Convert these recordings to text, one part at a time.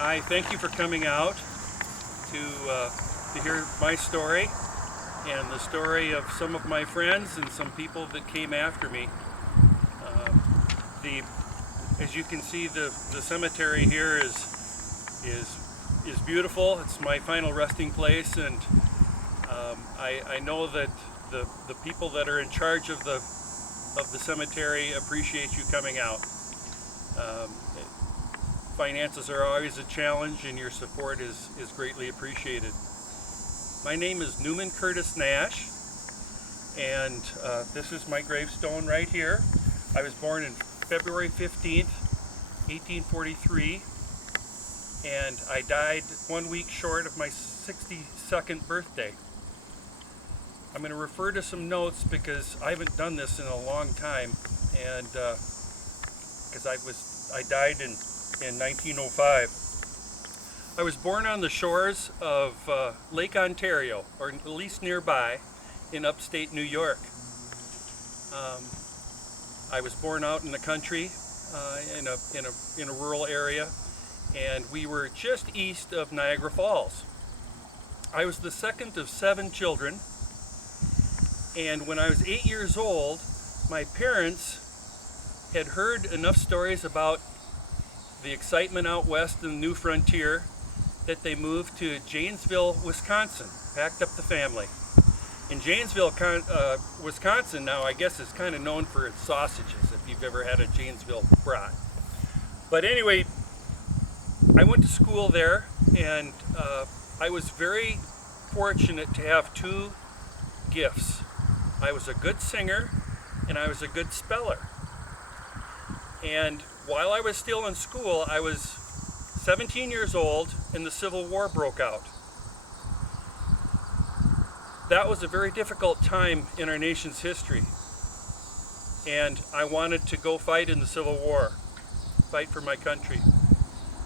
I thank you for coming out to hear my story and the story of some of my friends and some people that came after me. As you can see, the cemetery here is beautiful. It's my final resting place, and I know that the people that are in charge of the cemetery appreciate you coming out. Finances are always a challenge, and your support is greatly appreciated. My name is Newman Nash, and this is my gravestone right here. I was born in February 15th, 1843, and I died 1 week short of my 62nd birthday. I'm going to refer to some notes because I haven't done this in a long time, and because I died in 1905. I was born on the shores of Lake Ontario, or at least nearby, in upstate New York. I was born out in the country, in a rural area, and we were just east of Niagara Falls. I was the second of 7 children, and when I was 8 years old, my parents had heard enough stories about the excitement out west in the new frontier that they moved to Janesville, Wisconsin, packed up the family. In Janesville, Wisconsin now, I guess, is kind of known for its sausages, if you've ever had a Janesville brat. But anyway, I went to school there, and I was very fortunate to have 2 gifts. I was a good singer, and I was a good speller. And while I was still in school, I was 17 years old, and the Civil War broke out. That was a very difficult time in our nation's history, and I wanted to go fight in the Civil War, fight for my country.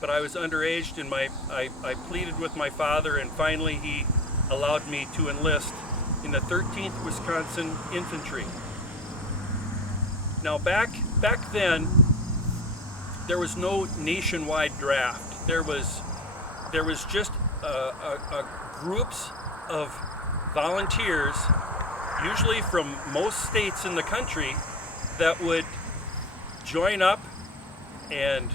But I was underage, and I pleaded with my father, and finally he allowed me to enlist in the 13th Wisconsin Infantry. Now back then, there was no nationwide draft. There was just groups of volunteers, usually from most states in the country, that would join up and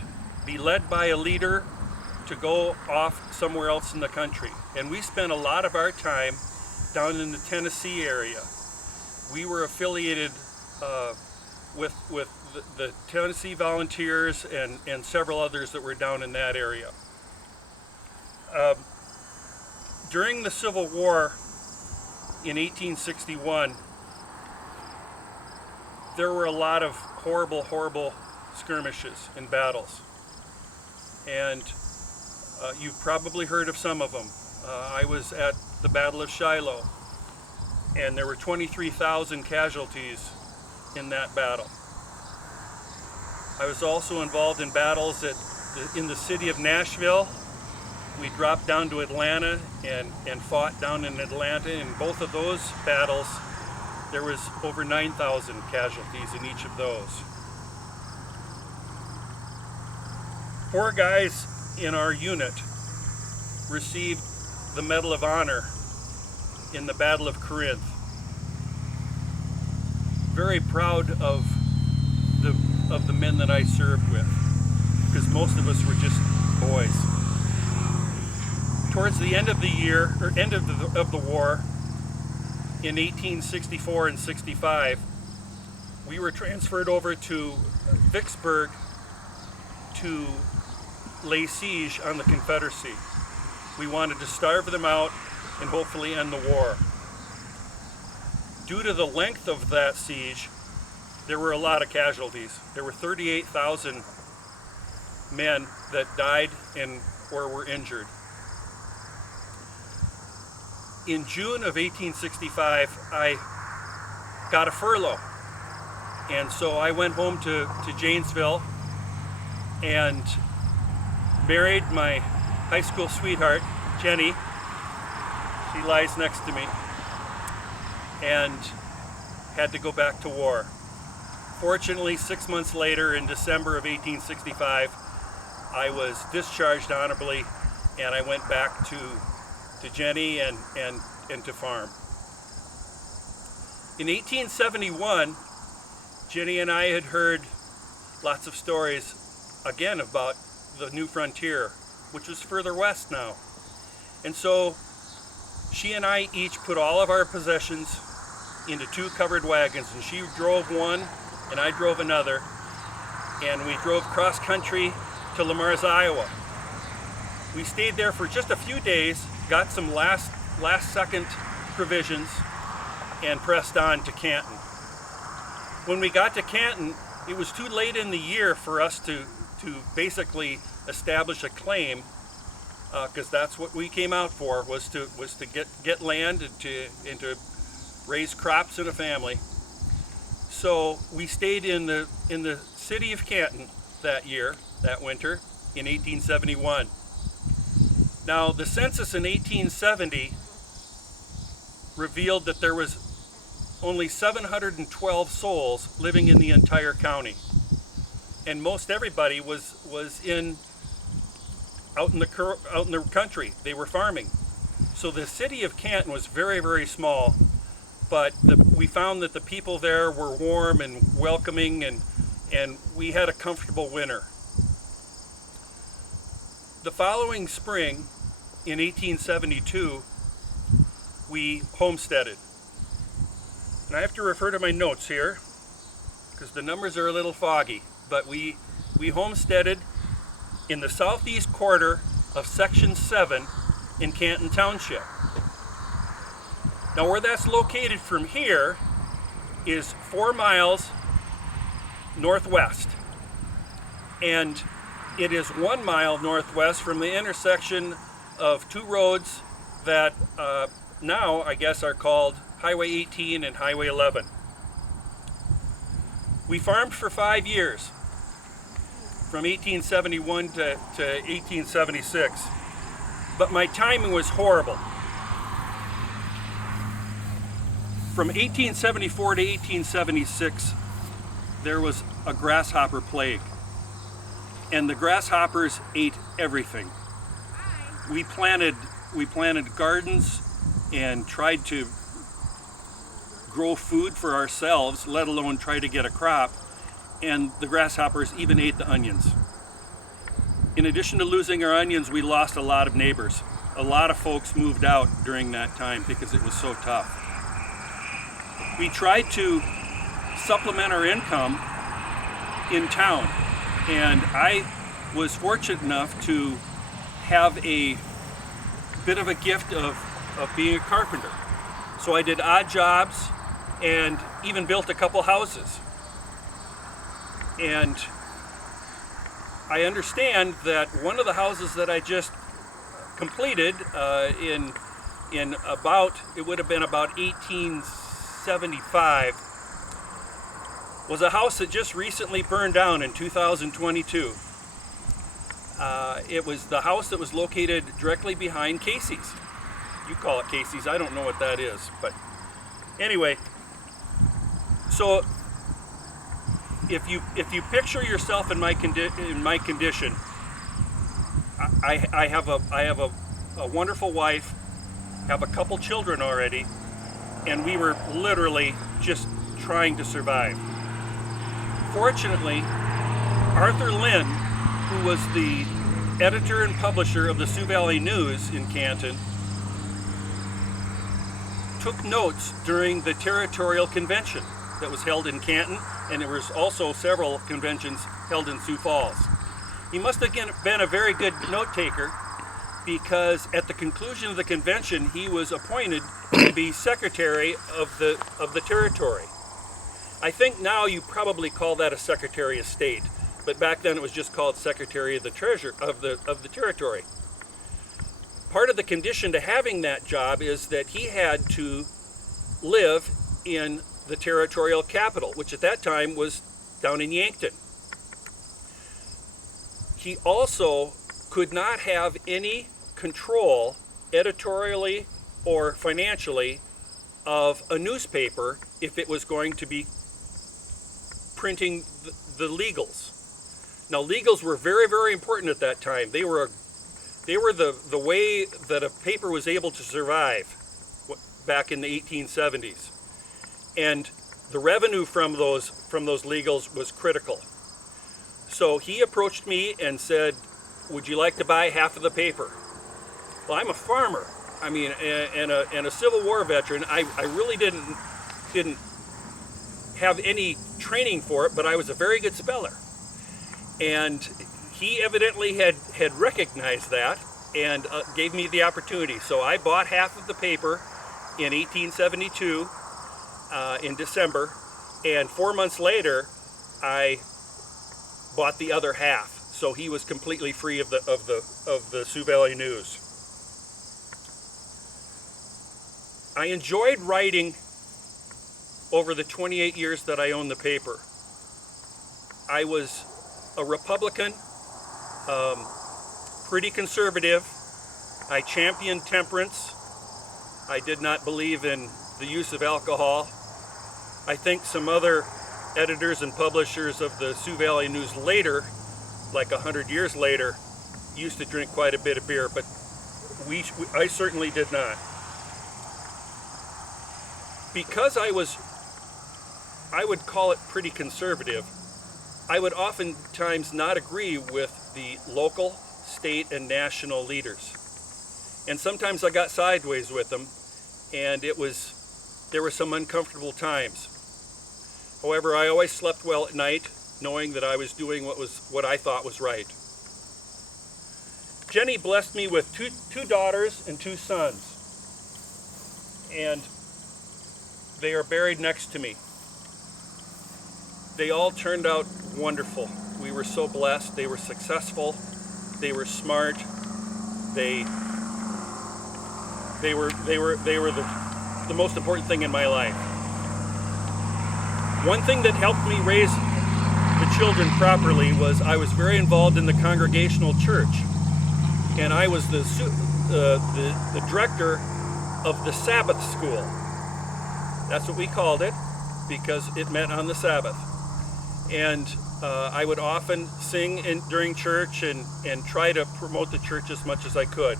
be led by a leader to go off somewhere else in the country. And we spent a lot of our time down in the Tennessee area. We were affiliated with the Tennessee Volunteers and several others that were down in that area. During the Civil War in 1861, there were a lot of horrible skirmishes and battles. And you've probably heard of some of them. I was at the Battle of Shiloh, and there were 23,000 casualties in that battle. I was also involved in battles in the city of Nashville. We dropped down to Atlanta and fought down in Atlanta. In both of those battles, there was over 9,000 casualties in each of those. 4 guys in our unit received the Medal of Honor in the Battle of Corinth. Very proud of the men that I served with, because most of us were just boys. Towards the end of the year, or end of the war, in 1864 and 65, we were transferred over to Vicksburg to lay siege on the Confederacy. We wanted to starve them out and hopefully end the war. Due to the length of that siege, there were a lot of casualties. There were 38,000 men that died or were injured. In June of 1865, I got a furlough. And so I went home to Janesville and married my high school sweetheart, Jenny. She lies next to me. And had to go back to war. Fortunately, 6 months later, in December of 1865, I was discharged honorably, and I went back to Jenny and to farm. In 1871, Jenny and I had heard lots of stories, again, about the new frontier, which was further west now. And so she and I each put all of our possessions into 2 covered wagons, and she drove one and I drove another, and we drove cross country to Le Mars, Iowa. We stayed there for just a few days, got some last second provisions, and pressed on to Canton. When we got to Canton, it was too late in the year for us to basically establish a claim, because that's what we came out for, was to get land and to raise crops in a family. So we stayed in the city of Canton that winter, in 1871. Now, the census in 1870 revealed that there was only 712 souls living in the entire county, and most everybody was out in the country. They were farming. So the city of Canton was very, very small, but we found that the people there were warm and welcoming, and we had a comfortable winter. The following spring, in 1872, we homesteaded. And I have to refer to my notes here, because the numbers are a little foggy, but we homesteaded in the southeast quarter of Section 7 in Canton Township. Now, where that's located from here is 4 miles northwest, and it is 1 mile northwest from the intersection of 2 roads that now, I guess, are called Highway 18 and Highway 11. We farmed for 5 years, from 1871 to 1876, but my timing was horrible. From 1874 to 1876, there was a grasshopper plague, and the grasshoppers ate everything. We planted gardens and tried to grow food for ourselves, let alone try to get a crop, and the grasshoppers even ate the onions. In addition to losing our onions, we lost a lot of neighbors. A lot of folks moved out during that time because it was so tough. We tried to supplement our income in town, and I was fortunate enough to have a bit of a gift of being a carpenter. So I did odd jobs and even built a couple houses. And I understand that one of the houses that I just completed in about, it would have been about 1875, was a house that just recently burned down in 2022. It was the house that was located directly behind Casey's. You call it Casey's, I don't know what that is, but anyway. So if you picture yourself in my condition, I have a wonderful wife, have a couple children already, and we were literally just trying to survive. Fortunately, Arthur Lynn, who was the editor and publisher of the Sioux Valley News in Canton, took notes during the territorial convention that was held in Canton, and there was also several conventions held in Sioux Falls. He must have been a very good note taker, because at the conclusion of the convention, he was appointed to be secretary of the territory. I think now you probably call that a Secretary of State, but back then it was just called Secretary of the Treasury of the territory. Part of the condition to having that job is that he had to live in the territorial capital, which at that time was down in Yankton. He also could not have any control, editorially or financially, of a newspaper if it was going to be printing the legals. Now, legals were very, very important at that time. They were the way that a paper was able to survive back in the 1870s. And the revenue from those legals was critical. So he approached me and said, would you like to buy half of the paper? Well, I'm a farmer. I mean, and a Civil War veteran. I really didn't have any training for it, but I was a very good speller. And he evidently had recognized that and gave me the opportunity. So I bought half of the paper in 1872 in December, and 4 months later I bought the other half. So he was completely free of the Sioux Valley News. I enjoyed writing over the 28 years that I owned the paper. I was a Republican, pretty conservative. I championed temperance. I did not believe in the use of alcohol. I think some other editors and publishers of the Sioux Valley News later, like 100 years later, used to drink quite a bit of beer, but I certainly did not. Because I would call it pretty conservative, I would oftentimes not agree with the local, state, and national leaders. And sometimes I got sideways with them, and there were some uncomfortable times. However, I always slept well at night, knowing that I was doing what I thought was right. Jenny blessed me with two daughters and 2 sons, and they are buried next to me. They all turned out wonderful. We were so blessed. They were successful. They were smart. They were the most important thing in my life. One thing that helped me raise the children properly was I was very involved in the Congregational Church, and I was the director of the Sabbath school. That's what we called it, because it met on the Sabbath. And I would often sing during church and try to promote the church as much as I could.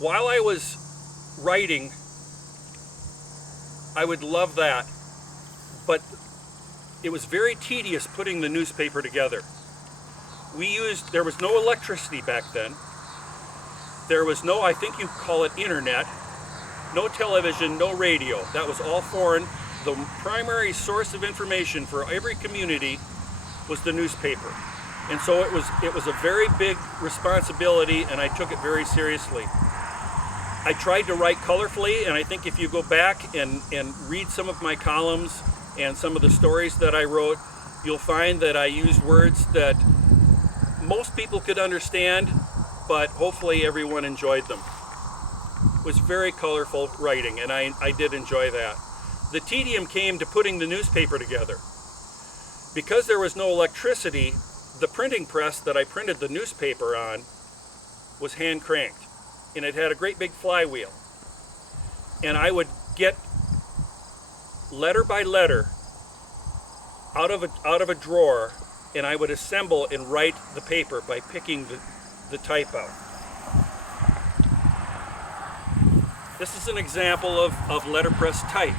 While I was writing, I would love that, but it was very tedious putting the newspaper together. There was no electricity back then. There was no, I think you call it internet, no television, no radio. That was all foreign. The primary source of information for every community was the newspaper. And so it was a very big responsibility, and I took it very seriously. I tried to write colorfully, and I think if you go back and read some of my columns and some of the stories that I wrote, you'll find that I used words that most people could understand, but hopefully everyone enjoyed them. It was very colorful writing, and I did enjoy that. The tedium came to putting the newspaper together. Because there was no electricity, the printing press that I printed the newspaper on was hand cranked, and it had a great big flywheel. And I would get letter by letter out of a drawer, and I would assemble and write the paper by picking the type out. This is an example of letterpress type.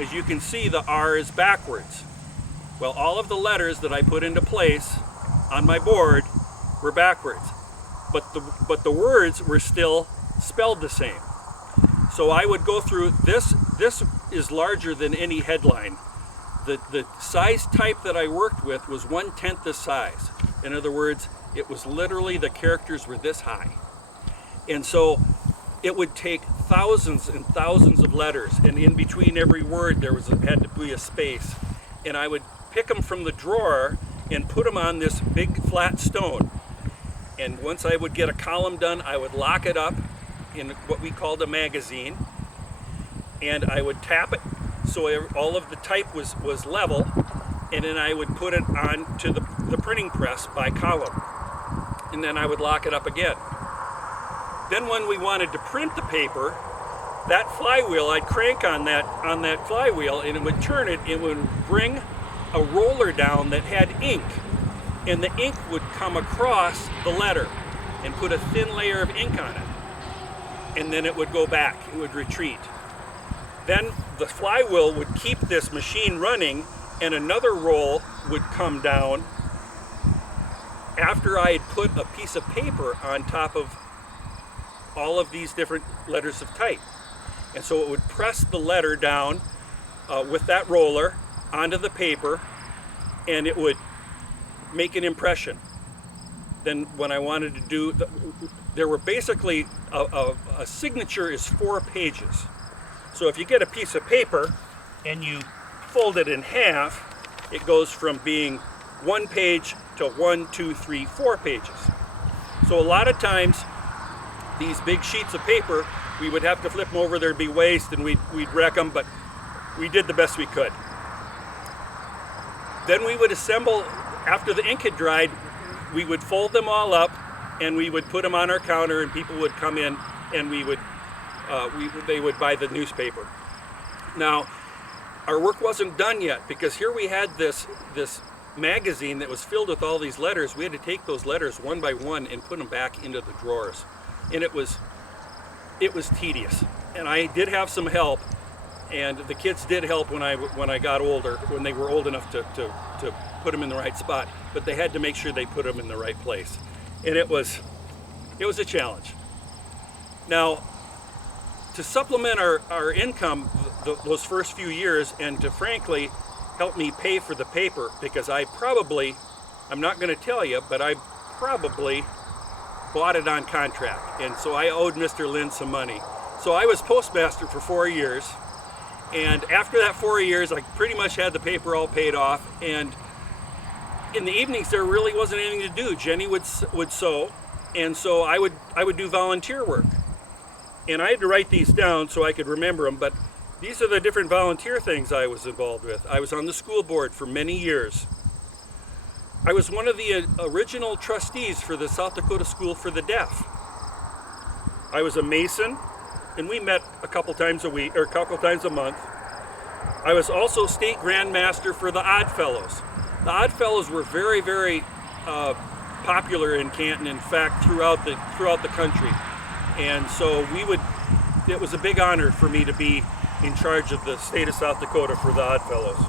As you can see, the R is backwards. Well, all of the letters that I put into place on my board were backwards, but the words were still spelled the same. So I would go through this. This is larger than any headline. The size type that I worked with was 1/10 the size. In other words, it was literally, the characters were this high. And so it would take thousands and thousands of letters, and in between every word there had to be a space. And I would pick them from the drawer and put them on this big flat stone. And once I would get a column done, I would lock it up in what we called a magazine, and I would tap it so all of the type was level, and then I would put it on to the printing press by column, and then I would lock it up again. Then when we wanted to print the paper, that flywheel, I'd crank on that flywheel, and it would turn it. It would bring a roller down that had ink, and the ink would come across the letter and put a thin layer of ink on it, and then it would go back, it would retreat. Then the flywheel would keep this machine running, and another roll would come down after I had put a piece of paper on top of all of these different letters of type. And so it would press the letter down with that roller onto the paper, and it would make an impression. Then when I wanted to do, there were basically, a signature is 4 pages. So if you get a piece of paper and you fold it in half, it goes from being 1 page to 1, 2, 3, 4 pages. So a lot of times, these big sheets of paper, we would have to flip them over, there'd be waste, and we'd wreck them, but we did the best we could. Then we would assemble, after the ink had dried, we would fold them all up, and we would put them on our counter, and people would come in, and they would buy the newspaper. Now, our work wasn't done yet, because here we had this magazine that was filled with all these letters. We had to take those letters one by one and put them back into the drawers. And it was tedious. And I did have some help, and the kids did help when I got older, when they were old enough to put them in the right spot. But they had to make sure they put them in the right place. And it was a challenge. Now, to supplement our income those first few years, and to frankly help me pay for the paper, because I'm not going to tell you, but I probably bought it on contract, and so I owed Mr. Lynn some money. So I was postmaster for 4 years, and after that 4 years, I pretty much had the paper all paid off, and in the evenings there really wasn't anything to do. Jenny would sew, and so I would do volunteer work. And I had to write these down so I could remember them, but these are the different volunteer things I was involved with. I was on the school board for many years. I was one of the original trustees for the South Dakota School for the Deaf. I was a Mason, and we met a couple times a week, or a couple times a month. I was also state grandmaster for the Odd Fellows. The Odd Fellows were very, very popular in Canton, in fact, throughout the country. And so it was a big honor for me to be in charge of the state of South Dakota for the Odd Fellows.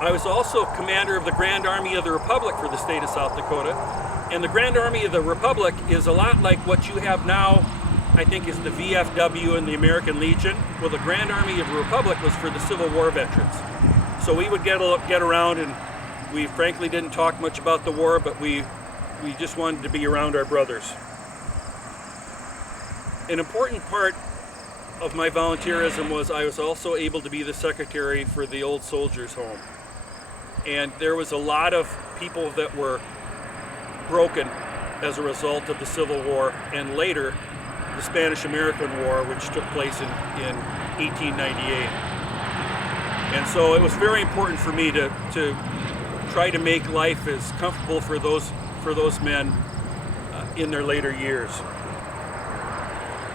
I was also commander of the Grand Army of the Republic for the state of South Dakota. And the Grand Army of the Republic is a lot like what you have now, I think, is the VFW and the American Legion. Well, the Grand Army of the Republic was for the Civil War veterans. So we would get around, and we frankly didn't talk much about the war, but we just wanted to be around our brothers. An important part of my volunteerism was I was also able to be the secretary for the Old Soldiers Home. And there was a lot of people that were broken as a result of the Civil War, and later the Spanish-American War, which took place in 1898. And so it was very important for me to try to make life as comfortable for those men in their later years.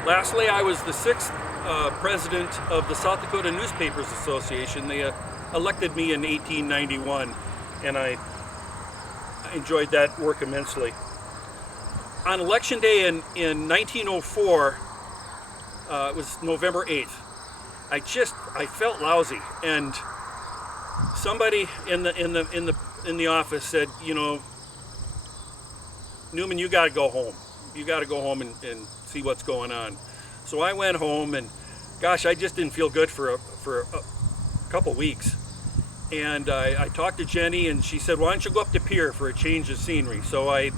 Lastly, I was the 6th president of the South Dakota Newspapers Association. They elected me in 1891, and I enjoyed that work immensely. On election day in 1904, it was November 8th, I felt lousy, and somebody in the office said, Newman, you got to go home. You got to go home and see what's going on. So I went home, and gosh, I just didn't feel good for a couple weeks. And I talked to Jenny, and she said, why don't you go up to Pierre for a change of scenery? So I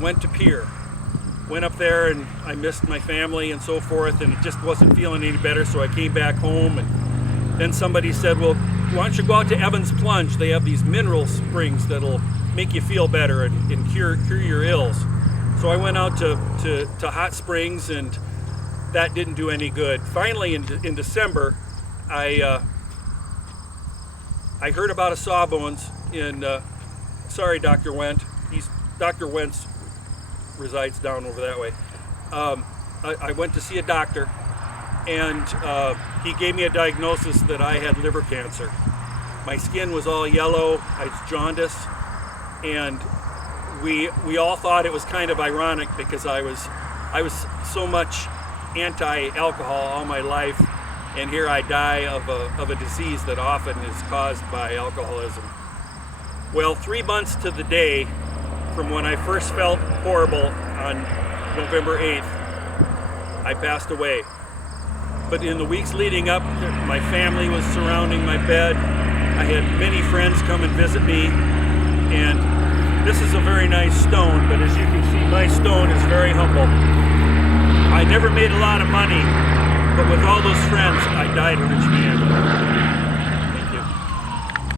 went to Pierre, went up there, and I missed my family and so forth, and it just wasn't feeling any better, so I came back home. And then somebody said, well, why don't you go out to Evans Plunge? They have these mineral springs that'll make you feel better and cure your ills. So I went out to hot springs, and that didn't do any good. Finally, in December, I heard about a sawbones in, sorry, Dr. Wendt. Dr. Wentz resides down over that way. I went to see a doctor, and he gave me a diagnosis that I had liver cancer. My skin was all yellow, I was jaundice, and we all thought it was kind of ironic because I was so much anti-alcohol all my life, and here I die of a disease that often is caused by alcoholism. Well, 3 months to the day from when I first felt horrible on November 8th, I passed away. But in the weeks leading up, my family was surrounding my bed. I had many friends come and visit me, and this is a very nice stone, but as you can see, my stone is very humble. I never made a lot of money, but with all those friends, I died a rich man.